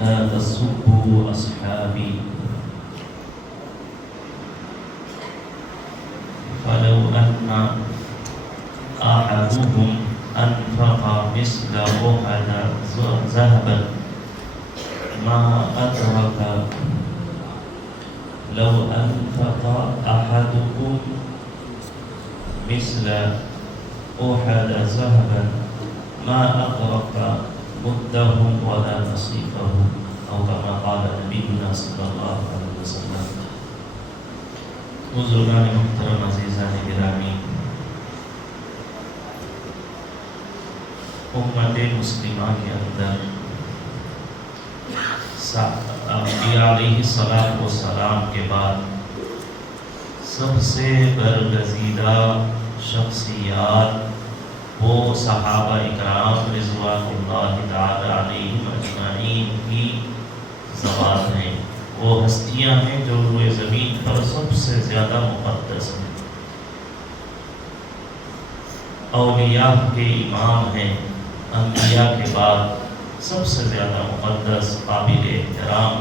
لا تسبوا أصحابي flu أن أحدهم أنفق مثل أحد ذهبا ما أدرك لو أنفق أحدكم مثل أحد ذهبا ما أدرك مدهم ولا نصيفه أو كما قال نبينا صلى الله عليه وسلم. بزرگان محترم عزیزان گرامی، امت مسلمہ کے اندر انبیاء علیہ السلام کے بعد سب سے برگزیدہ شخصیات وہ صحابہ اکرام رضوان اللہ تعالی علیہم اجمعین کی ذوات ہیں، وہ ہستیاں ہیں جو روئے زمین پر سب سے زیادہ مقدس ہیں، اولیاء کے امام ہیں، انبیاء کے بعد سب سے زیادہ مقدس، قابل احترام،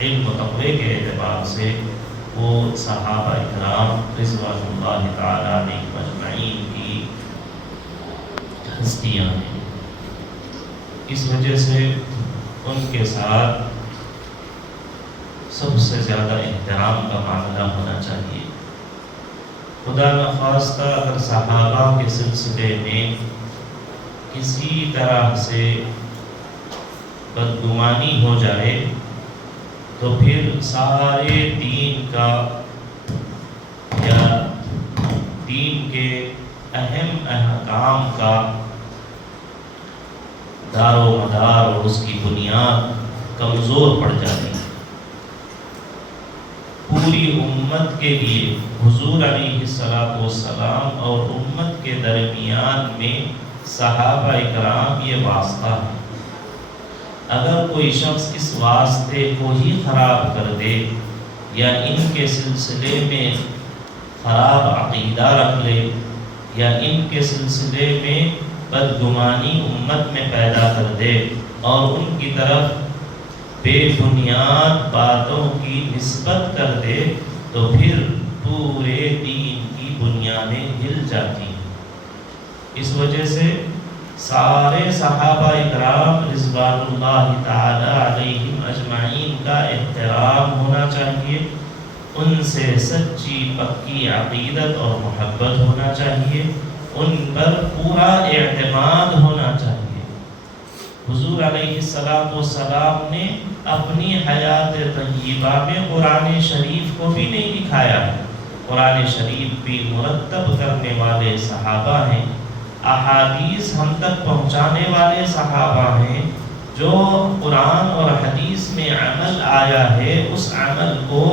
علم و تقوی کے اعتبار سے وہ صحابہ اکرام رضوان اللہ تعالی علیہم اجمعین کی ہستیاں ہیں۔ اس وجہ سے ان کے ساتھ سب سے زیادہ احترام کا معاملہ ہونا چاہیے۔ خدا نخواستہ اگر صحابہ کے سلسلے میں کسی طرح سے بدگمانی ہو جائے تو پھر سارے دین کا یا دین کے اہم احکام کا دار و مدار اور اس کی بنیاد کمزور پڑ جاتی ہے۔ پوری امت کے لیے حضور علیہ السلام اور امت کے درمیان میں صحابہ اکرام یہ واسطہ ہے۔ اگر کوئی شخص اس واسطے کو ہی خراب کر دے یا ان کے سلسلے میں خراب عقیدہ رکھ لے یا ان کے سلسلے میں بدگمانی امت میں پیدا کر دے اور ان کی طرف بے بنیاد باتوں کی نسبت کر دے تو پھر پورے دین کی بنیادیں ہل جاتی ہیں۔ اس وجہ سے سارے صحابہ اکرام رضوان اللہ تعالی علیہم اجمعین کا احترام ہونا چاہیے، ان سے سچی پکی عقیدت اور محبت ہونا چاہیے، ان پر پورا اعتماد ہونا چاہیے۔ حضور علیہ السلام نے اپنی حیات طیبہ میں قرآن شریف کو بھی نہیں دکھایا ہے۔ قرآن شریف بھی مرتب کرنے والے صحابہ ہیں، احادیث ہم تک پہنچانے والے صحابہ ہیں، جو قرآن اور حدیث میں عمل آیا ہے اس عمل کو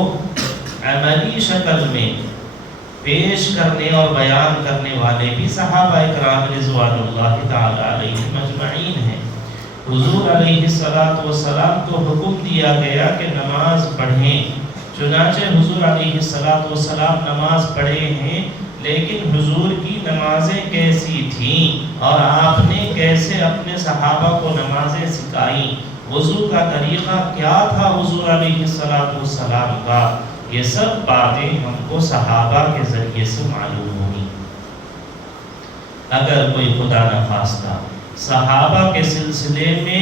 عملی شکل میں پیش کرنے اور بیان کرنے والے بھی صحابہ اکرام رضوان اللہ تعالی علیہم اجمعین ہیں۔ حضور علیہ السلام کو حکم دیا گیا کہ نماز پڑھیں، چنانچہ حضور علیہ السلام نماز پڑھے ہیں، لیکن حضور کی نمازیں کیسی تھیں اور آپ نے کیسے اپنے صحابہ کو نمازیں سکھائیں، وضو کا طریقہ کیا تھا حضور علیہ السلام کا، یہ سب باتیں ہم کو صحابہ کے ذریعے سے معلوم ہوئی۔ اگر کوئی خدا نخواستہ صحابہ کے سلسلے میں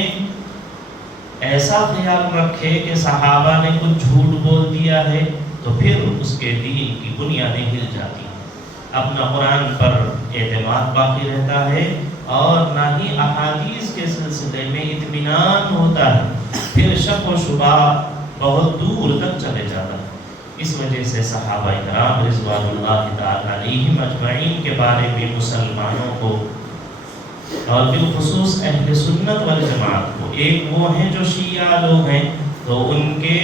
ایسا خیال رکھے کہ صحابہ نے کچھ جھوٹ بول دیا ہے تو پھر اس کے دین کی بنیادیں ہل جاتی ہیں، اپنا قرآن پر اعتماد باقی رہتا ہے اور نہ ہی احادیث کے سلسلے میں اطمینان ہوتا ہے، پھر شک و شبہ بہت دور تک چلے جاتا ہے۔ اس وجہ سے صحابہ کرام رضوان اللہ تعالی علیہم اجمعین کے بارے میں مسلمانوں کو اور بالخصوص اہل سنت والجماعت کو، ایک وہ ہیں جو شیعہ لوگ ہیں تو ان کے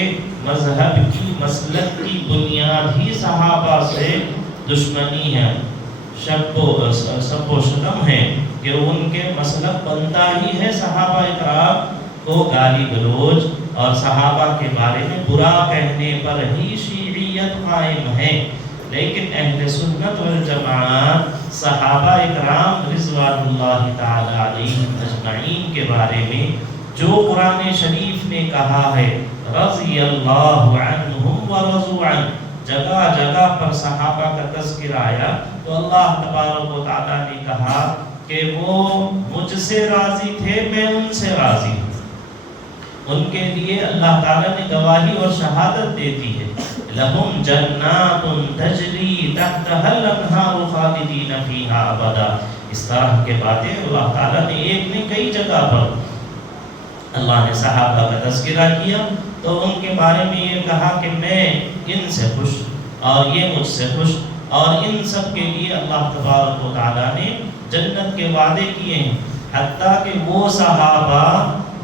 مذہب کی مسلک کی بنیاد ہی صحابہ سے دشمنی ہے، سب و شتم ہے کہ ان کے مسلک بنتا ہی ہے صحابہ اکرام کو گالی گلوچ اور صحابہ کے بارے میں برا کہنے پر ہی شیعیت قائم ہے۔ لیکن اہل سنت والجماعت صحابہ اکرام رضوان اللہ تعالی علیہم اجمعین کے بارے میں جو قرآن شریف نے کہا ہے رضی اللہ عنہم ورضوا عنہ، جگہ جگہ پر صحابہ کا تذکرہ آیا تو اللہ تبارک و تعالیٰ نے کہا کہ وہ مجھ سے راضی تھے، میں ان سے راضی ہوں۔ ان کے لیے اللہ تعالیٰ نے گواہی اور شہادت دیتی ہے، لہم جنات تجری تحتها الانہار خالدین فیہا ابدا۔ اس طرح کے باتیں اللہ تعالیٰ نے ایک نہیں کئی جگہ پر اللہ نے صحابہ کا تذکرہ کیا تو ان کے بارے میں یہ کہا کہ میں ان سے خوش اور یہ مجھ سے خوش، اور ان سب کے لیے اللہ تبارک و تعالیٰ نے جنت کے وعدے کیے ہیں۔ حتیٰ کہ وہ صحابہ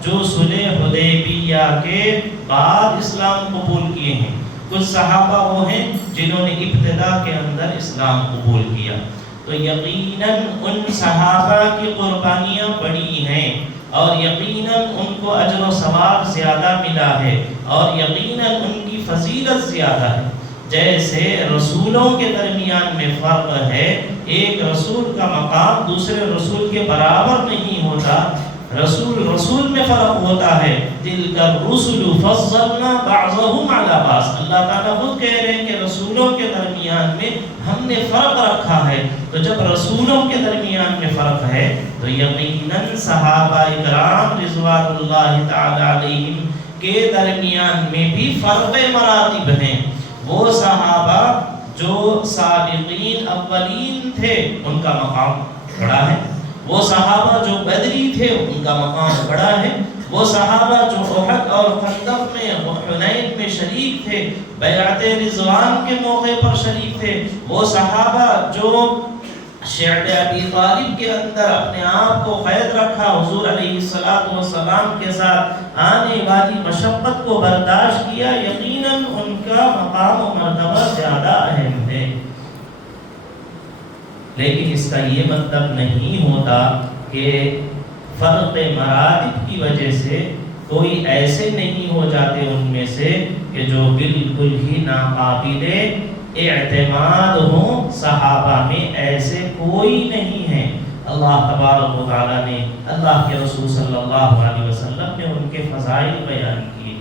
جو صلح حدیبیہ کے بعد اسلام قبول کیے ہیں، کچھ صحابہ وہ ہیں جنہوں نے ابتدا کے اندر اسلام قبول کیا، تو یقیناً ان صحابہ کی قربانیاں بڑی ہیں اور یقیناً ان کو اجر و ثواب زیادہ ملا ہے اور یقیناً ان کی فضیلت زیادہ ہے۔ جیسے رسولوں کے درمیان میں فرق ہے، ایک رسول کا مقام دوسرے رسول کے برابر نہیں ہوتا، رسول میں فرق ہوتا ہے۔ تِلْكَ الرُّسُلُ فَضَّلْنَا بَعْضَهُمْ عَلَى بَعْضٍ، اللہ تعالیٰ خود کہہ رہے ہیں کہ رسولوں کے درمیان میں ہم نے فرق رکھا ہے، تو جب رسولوں کے درمیان میں فرق ہے تو یقیناً صحابہ اکرام رضوان اللہ تعالی علیہم کے درمیان میں بھی فرق مراتب ہیں۔ وہ صحابہ جو سابقین اولین تھے ان کا مقام بڑا ہے، وہ صحابہ جو بدری تھے ان کا مقام بڑا ہے، وہ صحابہ جو احد اور خندق میں حنین میں شریک تھے، بیعت رضوان کے موقع پر شریک تھے، وہ صحابہ جو شعب ابی طالب کے اندر اپنے آپ کو قید رکھا، حضور علیہ السلام کے ساتھ آنے والی مشقت کو برداشت کیا، یقیناً ان کا مقام و مرتبہ زیادہ اہم ہے۔ لیکن اس کا یہ مطلب نہیں ہوتا کہ فرق مراتب کی وجہ سے کوئی ایسے نہیں ہو جاتے ان میں سے کہ جو بالکل ہی ناقابل اعتماد ہوں۔ صحابہ میں ایسے کوئی نہیں ہے۔ اللہ تبارک و تعالیٰ نے اللہ کے رسول صلی اللہ علیہ وسلم نے ان کے فضائل بیان کیے۔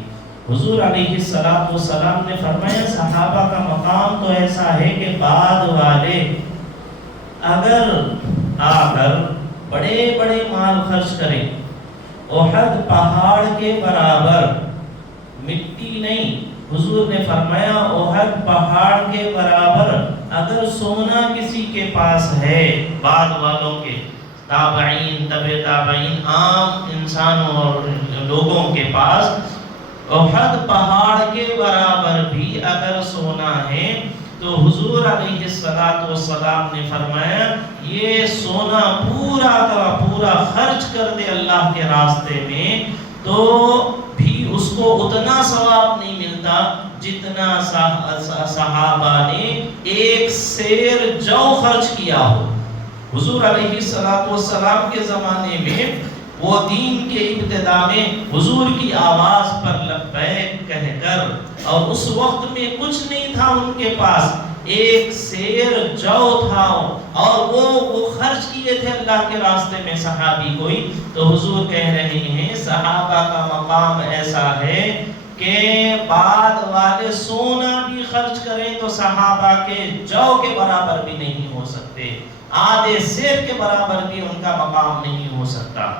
حضور علیہ السلام نے فرمایا صحابہ کا مقام تو ایسا ہے کہ بعد والے اگر آ کر بڑے بڑے مال خرچ کریں، احد پہاڑ کے برابر مٹی نہیں، حضور نے فرمایا احد پہاڑ کے برابر اگر سونا کسی کے پاس ہے، بعد والوں کے تابعین تبع تابعین عام انسانوں اور لوگوں کے پاس احد پہاڑ کے برابر بھی اگر سونا ہے تو حضور علیہ السلام نے فرمایا یہ سونا پورا کا پورا خرچ کر دے اللہ کے راستے میں تو بھی اس کو اتنا ثواب نہیں ملتا جتنا صحابہ نے ایک سیر جو خرچ کیا ہو۔ حضور علیہ السلام کے زمانے میں وہ دین کے ابتدا میں حضور کی آواز پر لبیک کہہ کر، اور اس وقت میں کچھ نہیں تھا ان کے پاس، ایک سیر جو تھا اور وہ خرچ کیے تھے اللہ کے راستے میں صحابی کوئی، تو حضور کہہ رہے ہیں صحابہ کا مقام ایسا ہے کہ بعد والے سونا بھی خرچ کریں تو صحابہ کے جو کے برابر بھی نہیں ہو سکتے، آدھے سیر کے برابر بھی ان کا مقام نہیں ہو سکتا۔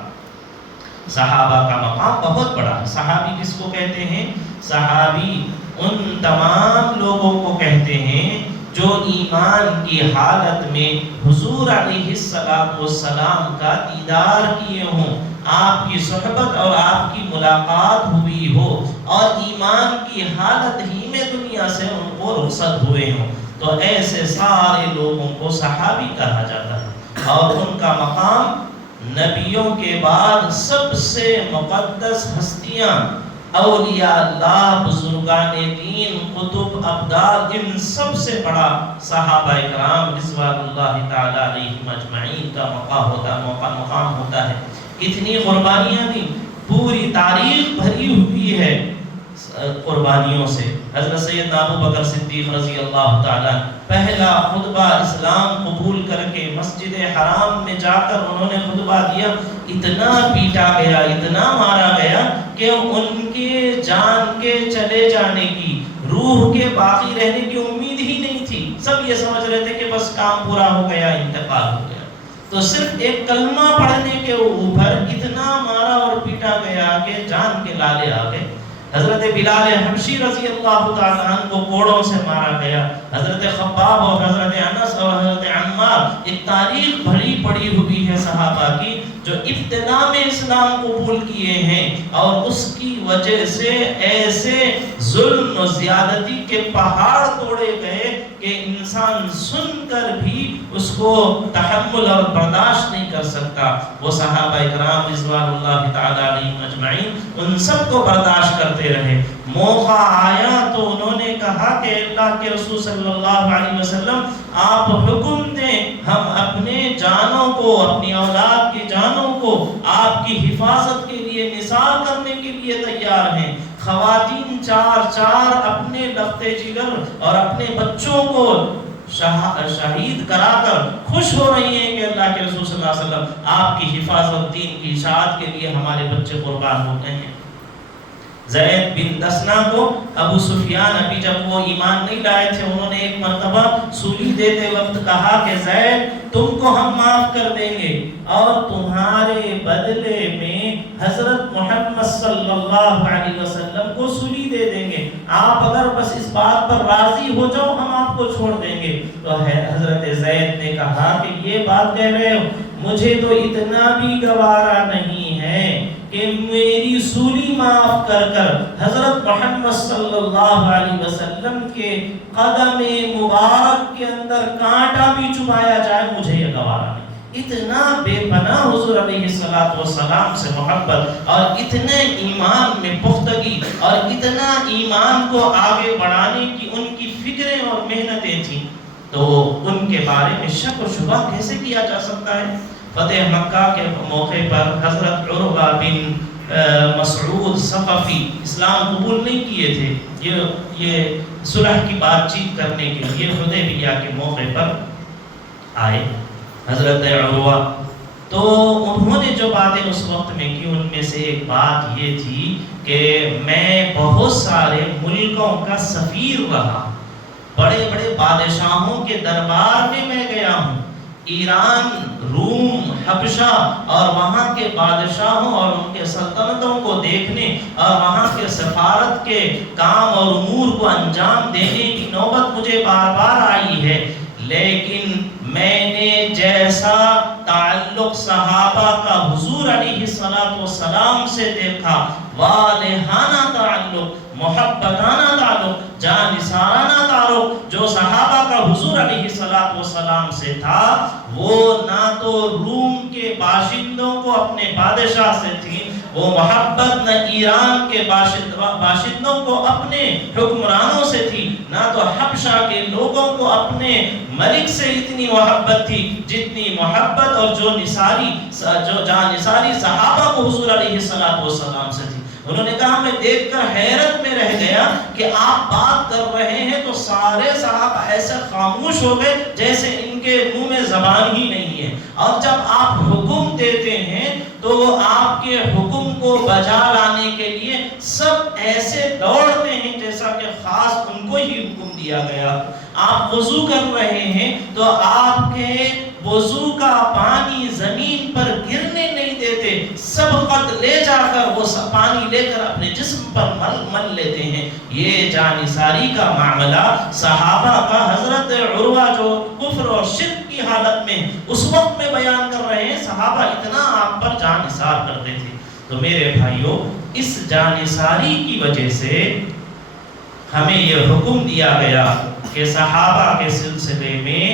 صحابہ کا مقام بہت بڑا ہے۔ صحابی کس کو کہتے ہیں؟ صحابی ان تمام لوگوں کو کہتے ہیں جو ایمان کی حالت میں حضور علیہ السلام کا دیدار کیے ہوں، آپ کی صحبت اور آپ کی ملاقات ہوئی ہو اور ایمان کی حالت ہی میں دنیا سے ان کو رخصت ہوئے ہوں، تو ایسے سارے لوگوں کو صحابی کہا جاتا ہے۔ اور ان کا مقام نبیوں کے بعد سب سے مقدس ہستیاں، اولیاء اللہ، بزرگان دین، قطب ابدال، ان سب سے بڑا صحابہ اکرام رضوان اللہ تعالی علیہم اجمعین کا مقام ہوتا ہے۔ کتنی قربانیاں دی، پوری تاریخ بھری ہوئی ہے قربانیوں سے۔ حضرت سیدنا ابو بکر صدیق رضی اللہ تعالیٰ پہلا خطبہ اسلام قبول کر کے مسجد حرام میں جا کر انہوں نے خطبہ دیا، اتنا پیٹا گیا، اتنا مارا گیا کہ ان کے جان کے چلے جانے کی، روح کے باقی رہنے کی امید ہی نہیں تھی۔ سب یہ سمجھ رہے تھے کہ بس کام پورا ہو گیا، انتقال ہو گیا۔ تو صرف ایک کلمہ پڑھنے کے اوپر اتنا مارا اور پیٹا گیا کہ جان کے لالے آ گئے۔ حضرت بلال حبشی رضی اللہ تعالیٰ عنہ کو کوڑوں سے مارا گیا۔ حضرت خباب اور حضرت انس اور حضرت عمار، ایک تاریخ بھری پڑی ہوئی ہے صحابہ کی، جو ابتدا میں اسلام قبول کیے ہیں اور اس کی وجہ سے ایسے ظلم و زیادتی کے پہاڑ توڑے گئے کہ انسان سن کر بھی اس کو تحمل اور برداشت نہیں کر سکتا۔ وہ صحابہ اکرام رضوان اللہ تعالیٰ علیہم اجمعین ان سب کو برداشت کرتے رہے۔ موقع آیا تو انہوں نے کہا کہ اللہ کے رسول صلی اللہ علیہ وسلم آپ حکم دیں، ہم اپنے جانوں کو، اپنی اولاد کی جانوں کو آپ کی حفاظت کے لیے نثار کرنے کے لیے تیار ہیں۔ خواتین چار چار اپنے لخت جگر اور اپنے بچوں کو شہید کرا کر خوش ہو رہی ہیں کہ اللہ کے رسول صلی اللہ علیہ وسلم آپ کی حفاظت، دین کی اشاعت کے لیے ہمارے بچے قربان ہوتے ہیں۔ زید بن دسنا کو ابو سفیان ابھی جب وہ ایمان نہیں لائے تھے، انہوں نے ایک مرتبہ سولی دیتے وقت کہا کہ زید تم کو ہم معاف کر دیں گے اور تمہارے بدلے میں حضرت محمد صلی اللہ علیہ وسلم کو سولی دے دیں گے، آپ اگر بس اس بات پر راضی ہو جاؤ ہم آپ کو چھوڑ دیں گے۔ تو حضرت زید نے کہا کہ یہ بات کہہ رہے ہو، مجھے تو اتنا بھی گوارا نہیں ہے کہ میری سولی معاف کر کر حضرت محمد صلی اللہ علیہ وسلم کے قدم مبارک کے اندر کانٹا بھی چبھایا جائے، مجھے یہ گوارا نہیں۔ اتنا بے پناہ حضور علیہ السلام سے محبت اور اتنے ایمان میں پختگی اور اتنا ایمان کو آگے بڑھانے کی ان کی فکریں اور محنتیں تھیں، تو ان کے بارے میں شک و شبہ کیسے کیا جا سکتا ہے؟ فتح مکہ کے موقع پر حضرت عروہ بن مسعود ثقفی اسلام قبول نہیں کیے تھے، یہ صلح کی بات چیت کرنے کے لیے حدیبیہ کے موقع پر آئے حضرت عروہ۔ تو انہوں نے جو باتیں اس وقت میں کی ان میں سے ایک بات یہ تھی کہ میں بہت سارے ملکوں کا سفیر رہا، بڑے بڑے بادشاہوں کے دربار میں میں گیا ہوں، ایران، روم، حبشہ اور وہاں کے بادشاہوں اور ان کے سلطنتوں کو دیکھنے اور وہاں کے سفارت کے کام اور امور کو انجام دینے کی نوبت مجھے بار بار آئی ہے، لیکن میں نے جیسا تعلق صحابہ کا حضور علیہ السلام سے دیکھا، والہانہ تعلق، محبتانہ تعلق، جانثارانہ تعلق جو صحابہ کا حضور علیہ السلام سے تھا، وہ نہ تو روم کے باشندوں کو اپنے بادشاہ سے تھی وہ محبت، نہ ایران کے باشندوں کو اپنے حکمرانوں سے تھی، نہ تو حبشہ کے لوگوں کو اپنے ملک سے اتنی محبت تھی جتنی محبت اور جو جانثاری صحابہ کو حضور علیہ السلام سے تھی۔ انہوں نے کہا میں دیکھ کر حیرت میں رہ گیا کہ آپ بات کر رہے ہیں تو سارے صحابہ ایسے خاموش ہو گئے جیسے ان کے منہ میں زبان ہی نہیں ہے، اور جب آپ حکم دیتے ہیں تو آپ کے حکم کو بجا لانے کے لیے سب ایسے دوڑتے ہیں جیسا کہ خاص ان کو ہی حکم دیا گیا۔ آپ وضو کر رہے ہیں تو آپ کے وضو کا پانی زمین پر گرنے نہیں دیتے، سب قد لے جا کر وہ پانی لے کر اپنے جسم پر مل لیتے ہیں۔ یہ جانثاری کا معاملہ صحابہ کا حضرت عروہ جو کفر اور شرک کی حالت میں اس وقت میں بیان کر رہے ہیں، صحابہ اتنا آپ پر جانثار کرتے تھے۔ تو میرے بھائیوں، اس جانثاری کی وجہ سے ہمیں یہ حکم دیا گیا کہ صحابہ کے سلسلے میں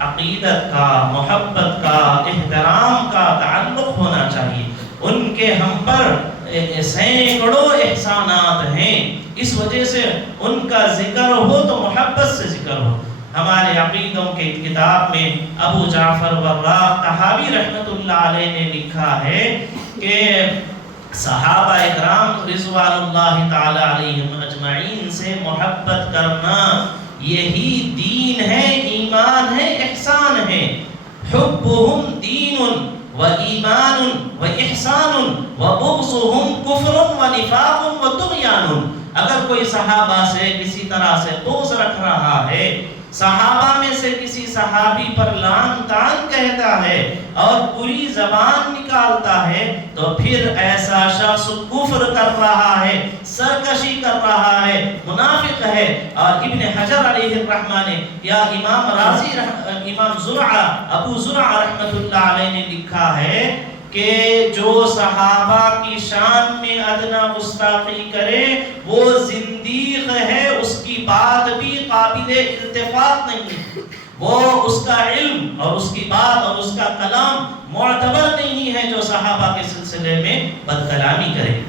عقیدت کا، محبت کا، احترام کا تعلق ہونا چاہیے۔ ان کے ہم پر سینکڑوں احسانات ہیں، اس وجہ سے ان کا ذکر ہو تو محبت سے ذکر ہو۔ ہمارے عقیدوں کے کتاب میں ابو جعفر وراق طحاوی رحمۃ اللہ علیہ نے لکھا ہے کہ صحابہ اکرام رضوان اللہ تعالی علیہم اجمعین سے محبت کرنا یہی دین دین ہے، ایمان ہے، احسان ہے۔ حبهم دین و ایمان و احسان و بغضهم کفر و نفاق و طغیان۔ اگر کوئی صحابہ سے کسی طرح سے بغض رکھ رہا ہے، صحابہ میں سے کسی صحابی پر لعن طعن کہتا ہے اور بری زبان نکالتا ہے، تو پھر ایسا شخص کفر کر رہا ہے، سرکشی کر رہا ہے، منافق ہے۔ اور ابن حجر علیہ الرحمہ نے یا امام رازی امام زرعہ ابو زرعہ رحمۃ اللہ علیہ نے لکھا ہے کہ جو صحابہ کی شان میں ادنا گستاخی کرے وہ زندیق ہے، اس کی بات بھی قابل التفات نہیں، وہ اس کا علم اور اس کی بات اور اس کا کلام معتبر نہیں ہے جو صحابہ کے سلسلے میں بد کلامی کرے۔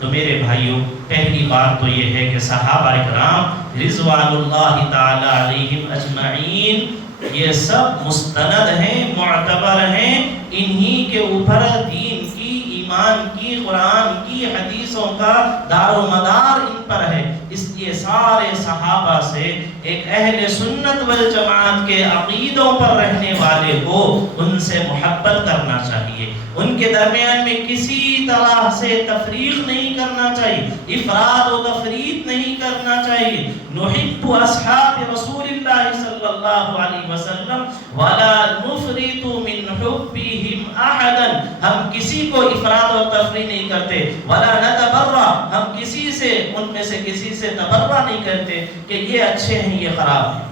تو میرے بھائیوں، پہلی بات تو یہ ہے کہ صحابہ اکرام رضوان اللہ تعالی علیہم اجمعین یہ سب مستند ہیں، معتبر ہیں، انہی کے اوپر دین کی، ایمان کی، قرآن کی، حدیثوں کا دار و مدار ان پر ہے۔ اس لیے سارے صحابہ سے ایک اہل سنت والجماعت کے عقیدوں پر رہنے والے کو ان سے محبت کرنا چاہیے، ان کے درمیان میں کسی طرح سے تفریق نہیں کرنا چاہیے، افراد و تفریق نہیں کرنا چاہیے۔ نحب اصحاب رسول اللہ صلی اللہ علیہ وسلم ولا نفرط من حبهم احدا، ہم کسی کو افراد و تفریق نہیں کرتے، ولا نتبرع، ہم کسی سے ان میں سے کسی سے تبرع نہیں کرتے کہ یہ اچھے ہیں یہ خراب ہیں،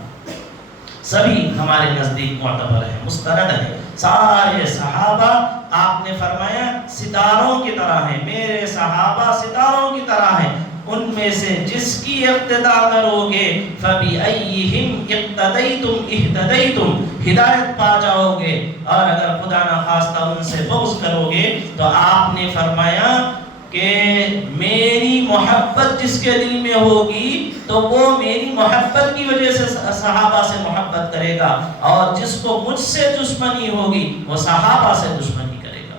سبھی ہمارے نزدیک معتبر ہیں، مستند ہیں۔ سارے صحابہ آپ نے فرمایا ستاروں کی طرح ہیں، میرے صحابہ ستاروں کی طرح ہیں، ان میں سے جس کی اقتداء کرو گے فَبِأَيِّهِمْ اِقْتَدَيْتُمْ اِهْتَدَيْتُمْ، ہدایت پا جاؤ گے۔ اور اگر خدا نخواستہ ان سے بغض کرو گے تو آپ نے فرمایا کہ میری محبت جس کے دل میں ہوگی تو وہ میری محبت کی وجہ سے صحابہ سے محبت کرے گا، اور جس کو مجھ سے دشمنی ہوگی وہ صحابہ سے دشمنی کرے گا۔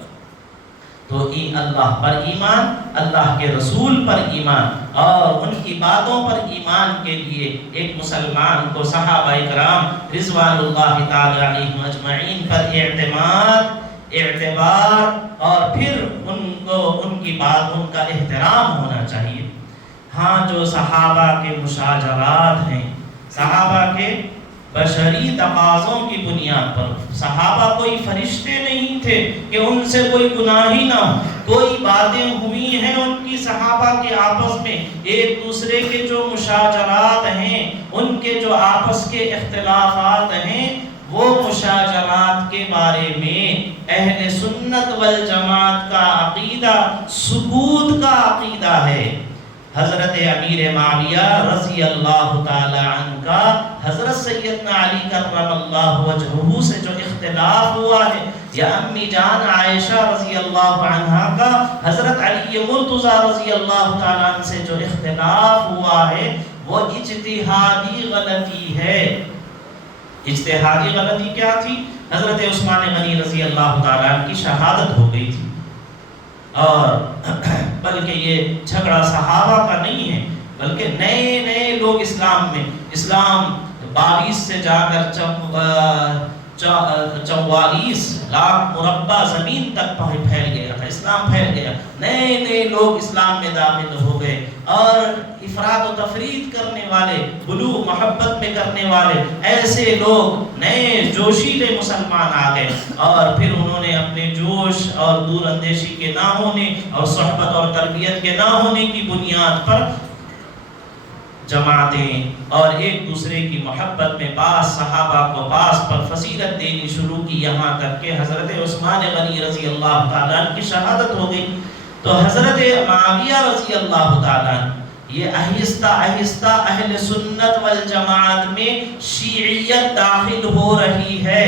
تو اللہ پر ایمان، اللہ کے رسول پر ایمان اور ان کی باتوں پر ایمان کے لیے ایک مسلمان کو صحابہ کرام رضوان اللہ تعالی علیہم اجمعین پر اعتماد، اعتبار اور پھر ان کو ان کی بات، ان کا احترام ہونا چاہیے۔ ہاں، جو صحابہ کے مشاجرات ہیں، صحابہ کے بشری تقاضوں کی بنیاد پر، صحابہ کوئی فرشتے نہیں تھے کہ ان سے کوئی گناہ ہی نہ ہو، کوئی باتیں ہوئی ہیں ان کی صحابہ کے آپس میں، ایک دوسرے کے جو مشاجرات ہیں، ان کے جو آپس کے اختلافات ہیں، وہ مشاجرات کے بارے میں اہل سنت والجماعت کا عقیدہ سکوت کا عقیدہ ہے۔ حضرت امیر معاویہ رضی اللہ تعالی عنہ کا حضرت سیدنا علی کرم اللہ وجہہ سے جو اختلاف ہوا ہے، یا امی جان عائشہ رضی اللہ عنہا کا حضرت علی مرتضی رضی اللہ تعالی عنہ سے جو اختلاف ہوا ہے، وہ اجتہادی غلطی ہے۔ اجتہادی غلطی کیا تھی؟ حضرت عثمان غنی رضی اللہ تعالیٰ عنہ کی شہادت ہو گئی تھی، اور بلکہ یہ جھگڑا صحابہ کا نہیں ہے، بلکہ نئے نئے لوگ اسلام میں، اسلام 22 سے جا کر 44 لاکھ مربع زمین تک پھیل گیا تھا، اسلام پھیل گیا، نئے نئے لوگ اسلام میں داخل ہو گئے، اور افراد و تفرید کرنے والے، بلوغ محبت میں کرنے والے ایسے لوگ نئے جوشیلے مسلمان آ گئے، اور پھر انہوں نے اپنے جوش اور دور اندیشی کے نہ ہونے اور صحبت اور تربیت کے نہ ہونے کی بنیاد پر جماعتیں اور ایک دوسرے کی محبت میں بعض صحابہ کو بعض پر فضیلت دینی شروع کی، یہاں تک کہ حضرت عثمان غنی رضی اللہ تعالیٰ عنہ کی شہادت ہو گئی۔ تو حضرت معاویہ رضی اللہ تعالیٰ عنہ یہ آہستہ آہستہ اہل سنت والجماعت میں شیعیت داخل ہو رہی ہے۔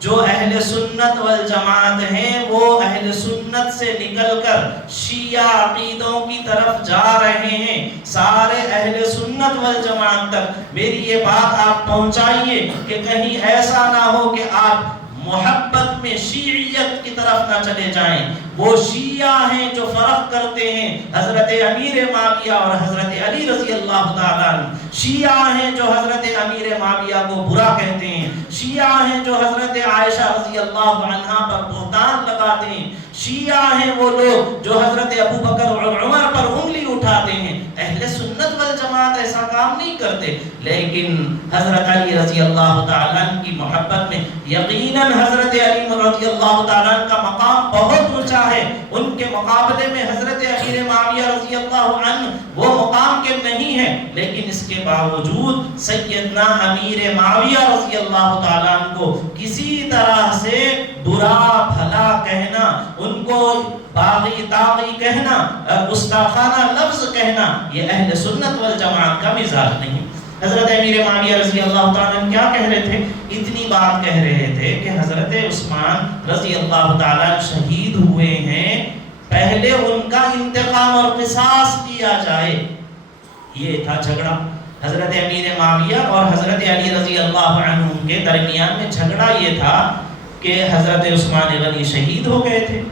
جو اہل سنت والجماعت ہیں وہ اہل سنت سے نکل کر شیعہ عقیدوں کی طرف جا رہے ہیں۔ سارے اہل سنت والجماعت تک میری یہ بات آپ پہنچائیے کہ کہیں ایسا نہ ہو کہ آپ محبت میں شیعیت کی طرف نہ چلے جائیں. وہ شیعہ ہیں جو فرق کرتے ہیں حضرت امیر معاویہ اور حضرت علی رضی اللہ تعالیٰ عنہ. شیعہ ہیں جو حضرت امیر معاویہ کو برا کہتے ہیں. شیعہ ہیں جو حضرت عائشہ رضی اللہ عنہا پر بہتان لگاتے ہیں. شیعہ ہیں وہ لوگ جو حضرت ابو بکر اور عمر پر انگلی اٹھاتے ہیں. اہل سنت والجماعت ایسا کام نہیں کرتے. لیکن حضرت علی رضی اللہ تعالیٰ عنہ کی محبت میں یقیناً حضرت علی رضی اللہ تعالیٰ عنہ کا مقام بہت اونچا ہے. ان کے مقابلے میں حضرت امیر معاویہ رضی اللہ عنہ وہ مقام کے نہیں ہے. لیکن اس کے باوجود سیدنا امیر معاویہ رضی اللہ تعالیٰ عنہ کو کسی طرح سے برا بھلا کہنا، ان کو باغی تاغی کہنا، گستاخانہ لفظ کہنا، یہ اہل سنت والجماعت کا مزاج نہیں. حضرت امیر معاویہ رضی اللہ تعالیٰ عنہ کیا کہہ رہے تھے؟ اتنی بات کہہ رہے تھے کہ حضرت عثمان رضی اللہ تعالیٰ شہید ہوئے ہیں، پہلے ان کا انتقام اور قصاص لیا جائے. یہ تھا جھگڑا حضرت امیر معاویہ اور حضرت علی رضی اللہ عنہ کے درمیان میں. جھگڑا یہ تھا کہ حضرت عثمان غنی شہید ہو گئے تھے.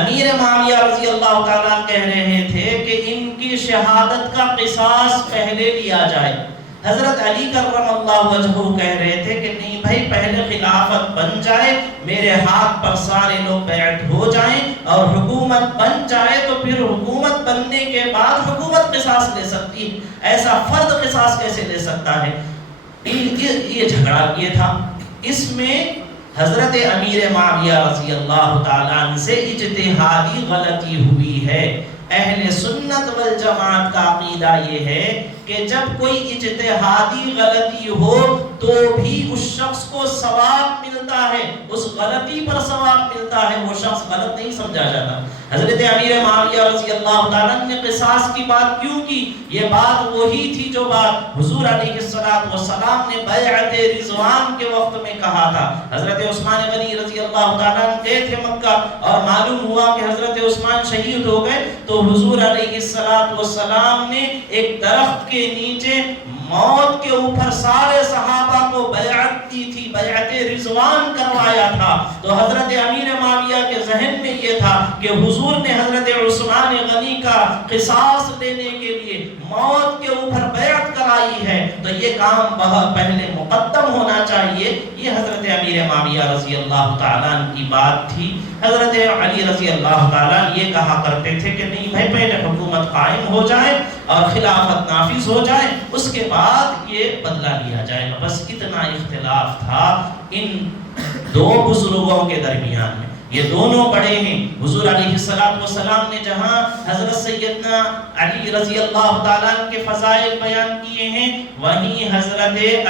امیر معاویہ رضی اللہ تعالیٰ کہہ رہے تھے کہ ان کی شہادت کا قصاص پہلے لیا جائے. حضرت علی کرم اللہ وجہہ کہہ رہے تھے کہ نہیں بھائی، پہلے خلافت بن جائے، میرے ہاتھ پر سارے لوگ بیعت ہو جائیں اور حکومت بن جائے تو پھر حکومت بننے کے بعد حکومت قصاص لے سکتی ہے. ایسا فرد قصاص کیسے لے سکتا ہے؟ یہ جھگڑا یہ تھا. اس میں حضرت امیر معاویہ رضی اللہ تعالیٰ عنہ سے اجتہادی غلطی ہوئی ہے. اہل سنت والجماعت کا عقیدہ یہ ہے کہ جب کوئی اجتہادی غلطی ہو تو بھی اس شخص کو ثواب ملتا ہے، اس غلطی پر ثواب ملتا ہے، وہ شخص غلط نہیں سمجھا جاتا. حضرت امیر معاویہ رضی اللہ تعالیٰ نے قصاص کی بات کیوں کی؟ یہ بات وہی تھی جو بات حضور علیہ السلام نے بیعت رضوان کے وقت میں کہا تھا. حضرت عثمان غنی رضی اللہ تعالیٰ گئے تھے مکہ اور معلوم ہوا کہ حضرت عثمان شہید ہو گئے تو حضور علیہ السلام نے ایک درخت کے نیچے موت کے اوپر سارے صحابہ کو بیعت دی تھی، بیعت رضوان کروایا تھا. تو حضرت امیر معاویہ کے ذہن میں یہ تھا کہ حضور نے حضرت عثمان غنی کا قصاص لینے کے لیے موت کے اوپر بیعت کرائی ہے تو یہ کام بہت پہلے مقدم ہونا چاہیے. یہ حضرت امیر معاویہ رضی اللہ تعالیٰ عنہ کی بات تھی. حضرت علی رضی اللہ تعالیٰ یہ کہا کرتے تھے کہ نہیں بھائی، پہلے حکومت قائم ہو جائے اور خلافت نافذ ہو جائے، اس کے بعد یہ بدلہ لیا جائے گا. بس اتنا اختلاف تھا ان دو بزرگوں کے درمیان میں. یہ دونوں بڑے ہیں. حضور علیہ السلام نے جہاں حضرت سیدنا علی رضی اللہ تعالیٰ عنہ کے فضائل بیان کیے ہیں، وہیں حضرت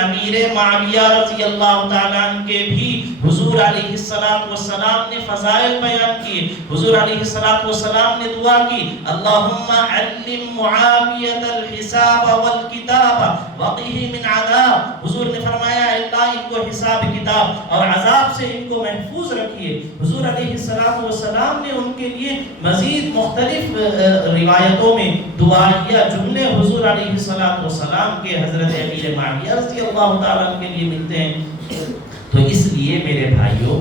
امیر معاویہ رضی اللہ تعالیٰ عنہ کے بھی حضور علیہ السلام نے فضائل بیان کیے. حضور علیہ السلام نے دعا کی، اللہم علم معاویۃ الحساب والکتاب وقیہ من عذاب. حضور نے فرمایا اللہ ان کو حساب کتاب اور عذاب سے ان کو محفوظ رکھیے. حضور علیہ السلام نے ان کے لیے مزید مختلف روایتوں میں دعائیہ جملے حضور علیہ السلام کے حضرت امیر معاویہ رضی اللہ تعالیٰ کے لیے ملتے ہیں. تو اس لیے میرے بھائیوں،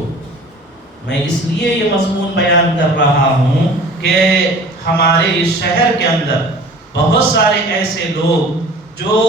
میں اس لیے یہ مضمون بیان کر رہا ہوں کہ ہمارے اس شہر کے اندر بہت سارے ایسے لوگ جو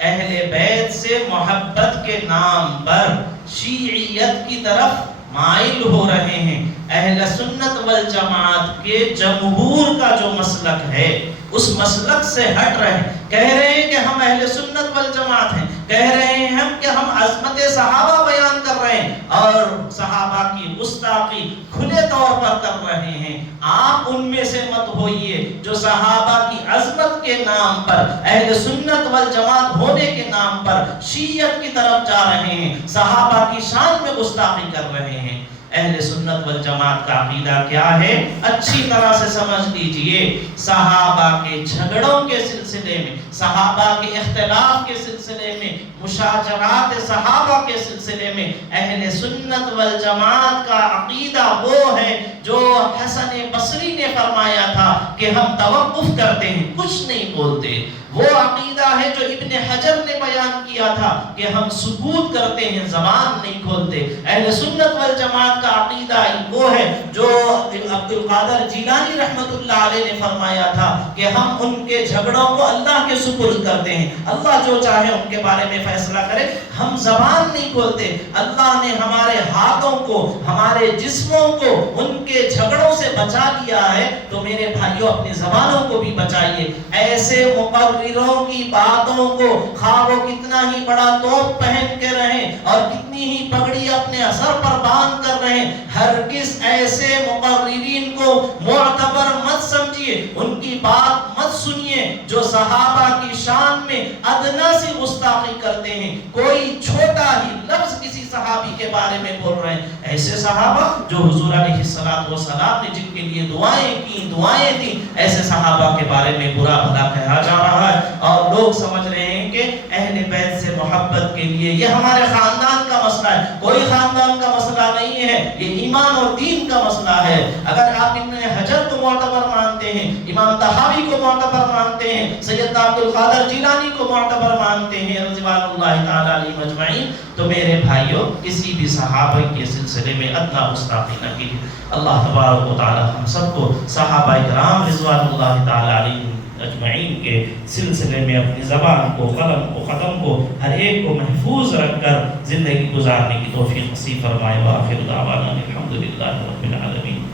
اہل بیت سے محبت کے نام پر شیعیت کی طرف مائل ہو رہے ہیں. اہل سنت والجماعت کے جمہور کا جو مسلک ہے اس مسلک سے ہٹ رہے ہیں. کہہ رہے ہیں کہ ہم اہل سنت والجماعت ہیں، کہہ رہے ہیں ہم کہ ہم عظمت صحابہ بیان کر رہے ہیں اور صحابہ کی گستاخی کھلے طور پر کر رہے ہیں. آپ ان میں سے مت ہوئیے جو صحابہ کی عظمت کے نام پر، اہل سنت والجماعت ہونے کے نام پر شیعت کی طرف جا رہے ہیں، صحابہ کی شان میں گستاخی کر رہے ہیں. اہل سنت والجماعت کا عقیدہ کیا ہے اچھی طرح سے سمجھ لیجئے. صحابہ کے جھگڑوں کے سلسلے میں، صحابہ کے اختلاف کے سلسلے میں مشاجرات صحابہ کے سلسلے میں اہل سنت والجماعت کا عقیدہ وہ ہے جو حسن بصری نے فرمایا تھا کہ ہم توقف کرتے ہیں، کچھ نہیں بولتے۔ وہ عقیدہ ہے جو ابن حجر نے بیان کیا تھا کہ ہم سکوت کرتے ہیں، زبان نہیں کھولتے۔ اہل سنت والجماعت کا عقیدہ وہ ہے جو عبد القادر جیلانی رحمت اللہ علیہ نے فرمایا تھا کہ ہم ان کے جھگڑوں کو اللہ کے سپرد کرتے ہیں، اللہ جو چاہے ان کے بارے میں فیصلہ کرے، ہم زبان نہیں کھولتے۔ اللہ نے ہمارے ہاتھوں کو، ہمارے جسموں کو ان کے جھگڑوں سے بچا لیا ہے، تو میرے بھائیوں اپنی زبانوں کو بھی بچائیے۔ ایسے مقرروں کی باتوں کو، خواہ وہ کتنا ہی بڑا توپ پہن کے رہیں اور کتنی ہی پگڑی اپنے سر پر باندھ کر رہیں، ہرگز ایسے مقررین کو معتبر مت سمجھیے، ان کی بات مت سنیے جو صحابہ کی شان میں ادنا سی گستاخی کرتے ہیں۔ کوئی چھوٹا ہی لفظ کسی صحابی کے بارے میں بول رہے ہیں، ایسے صحابہ جو حضور علیہ السلام نے جن کے لیے دعائیں تھیں، ایسے صحابہ کے بارے میں برا بھلا کہا جا رہا ہے، اور لوگ سمجھ رہے ہیں کہ اہل بیت سے محبت کے لیے یہ ہمارے خاندان کا مسئلہ ہے۔ کوئی خاندان کا مسئلہ نہیں ہے، یہ ایمان اور دین کا مسئلہ ہے۔ اگر آپ ابن حجر کو معتبر مانتے ہیں، امام طحاوی کو معتبر مانتے ہیں، سیدنا عبد القادر جیلانی کو معتبر مانتے ہیں رضوان اللہ تعالی علیہم اجمعین، تو میرے بھائیوں کسی بھی صحابہ کے سلسلے میں ادنا گستاخی نہ کیجیے۔ اللہ تبارک و تعالی ہم سب کو صحابہ کرام رضوان اللہ تعالی علیہم اجمعین کے سلسلے میں اپنی زبان کو، قلم کو، قدم کو، ہر ایک کو محفوظ رکھ کر زندگی گزارنے کی توفیق نصیب فرمائے۔ وآخر دعوانا الحمدللہ رب العالمین۔